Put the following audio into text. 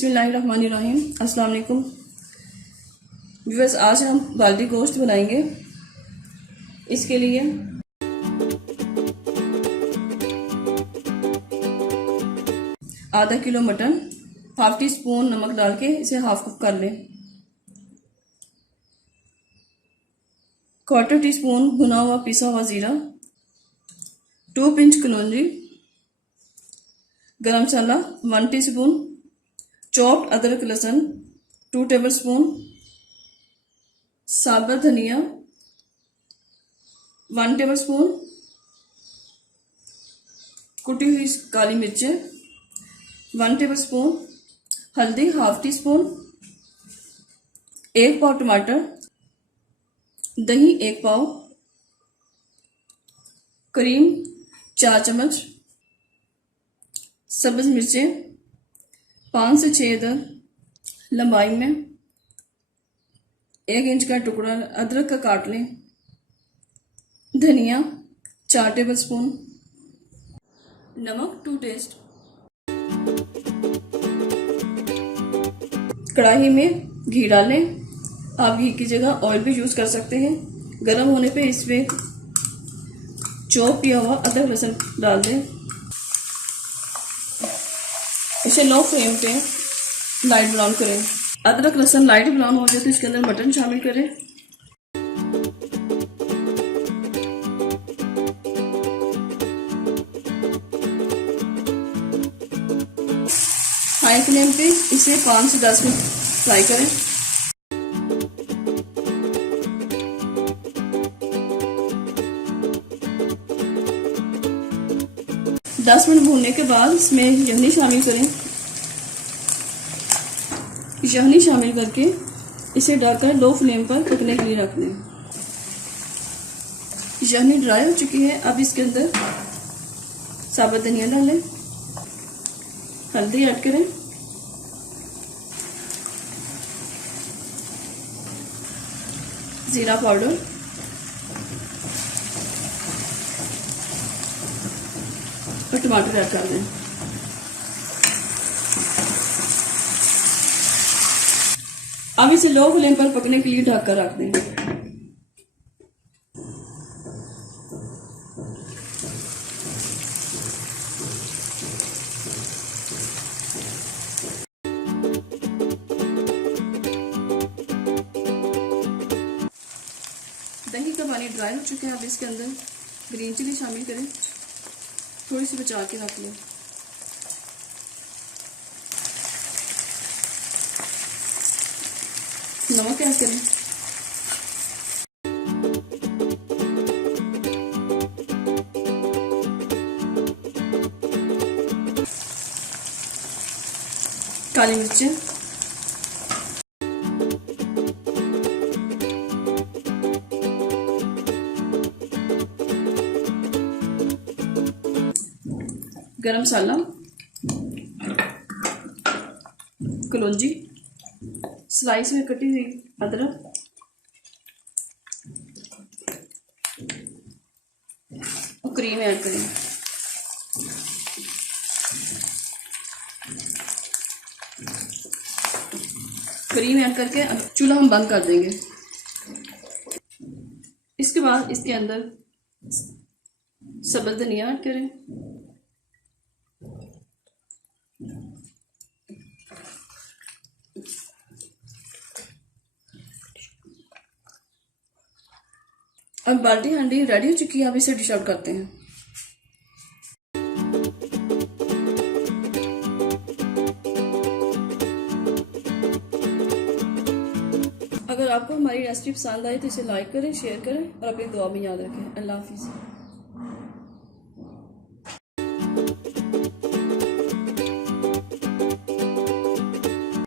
बिस्मिल्लाहिर्रहमानिर्रहीम। अस्सलाम वालेकुम व्यूअर्स, आज हम बाल्टी गोश्त बनाएंगे। इसके लिए आधा kilo mutton, half tea spoon नमक डाल के इसे हाफ कुक कर लें। क्वार्टर टी स्पून भुना हुआ पिसा हुआ जीरा, 2 पिंच कलौंजी, गरम मसाला 1 टीस्पून, चॉप्ड अदरक लहसुन 2 टेबलस्पून, साबुत धनिया 1 टेबलस्पून, कुटी हुई काली मिर्चें 1 टेबलस्पून, हल्दी हाफ टी स्पून, 1 पाव टमाटर, दही 1 पाव, करीम 4 चम्मच, सब्ज मिर्चें 5 से 6 अदद लंबाई में, 1 इंच का टुकड़ा अदरक का काट लें, धनिया 4 टेबलस्पून, नमक टू टेस्ट। कढ़ाई में घी डालें। आप घी की जगह ऑयल भी यूज कर सकते हैं। गर्म होने पे इसमें चॉप किया हुआ अदरक लहसुन डाल दें। इसे लो फ्लेम पे लाइट ब्राउन करें। अदरक लहसुन लाइट ब्राउन हो जाए तो इसके अंदर मटन शामिल करें। हाई फ्लेम पे इसे 5 से 10 मिनट फ्राई करें। दस मिनट भूनने के बाद इसमें यखनी शामिल करें। यखनी शामिल करके इसे ढककर लो फ्लेम पर पकने के लिए रख दें। यखनी ड्राई हो चुकी है। अब इसके अंदर साबुत धनिया डालें, हल्दी ऐड करें, जीरा पाउडर, और टमाटर ऐड कर दें। अब इसे लो फ्लेम पर पकने के लिए ढककर रख दें। दही का पानी ड्राई हो चुका है। अब इसके अंदर ग्रीन चिली शामिल करें, थोड़ी सी बचा के रख लें। नमक ऐड करें। काली मिर्चें, गरम मसाला, कलौंजी, स्लाइस में कटी हुई अदरक, और क्रीम ऐड करें। क्रीम ऐड करके चूल्हा हम बंद कर देंगे। इसके बाद इसके अंदर सब्ज धनिया ऐड करें, अब बाल्टी हांडी रेडी हो चुकी है। अब इसे डिश आउट करते हैं। अगर आपको हमारी रेसिपी पसंद आई तो इसे लाइक करें, शेयर करें और अपनी दुआ में याद रखें। अल्लाह हाफिज़।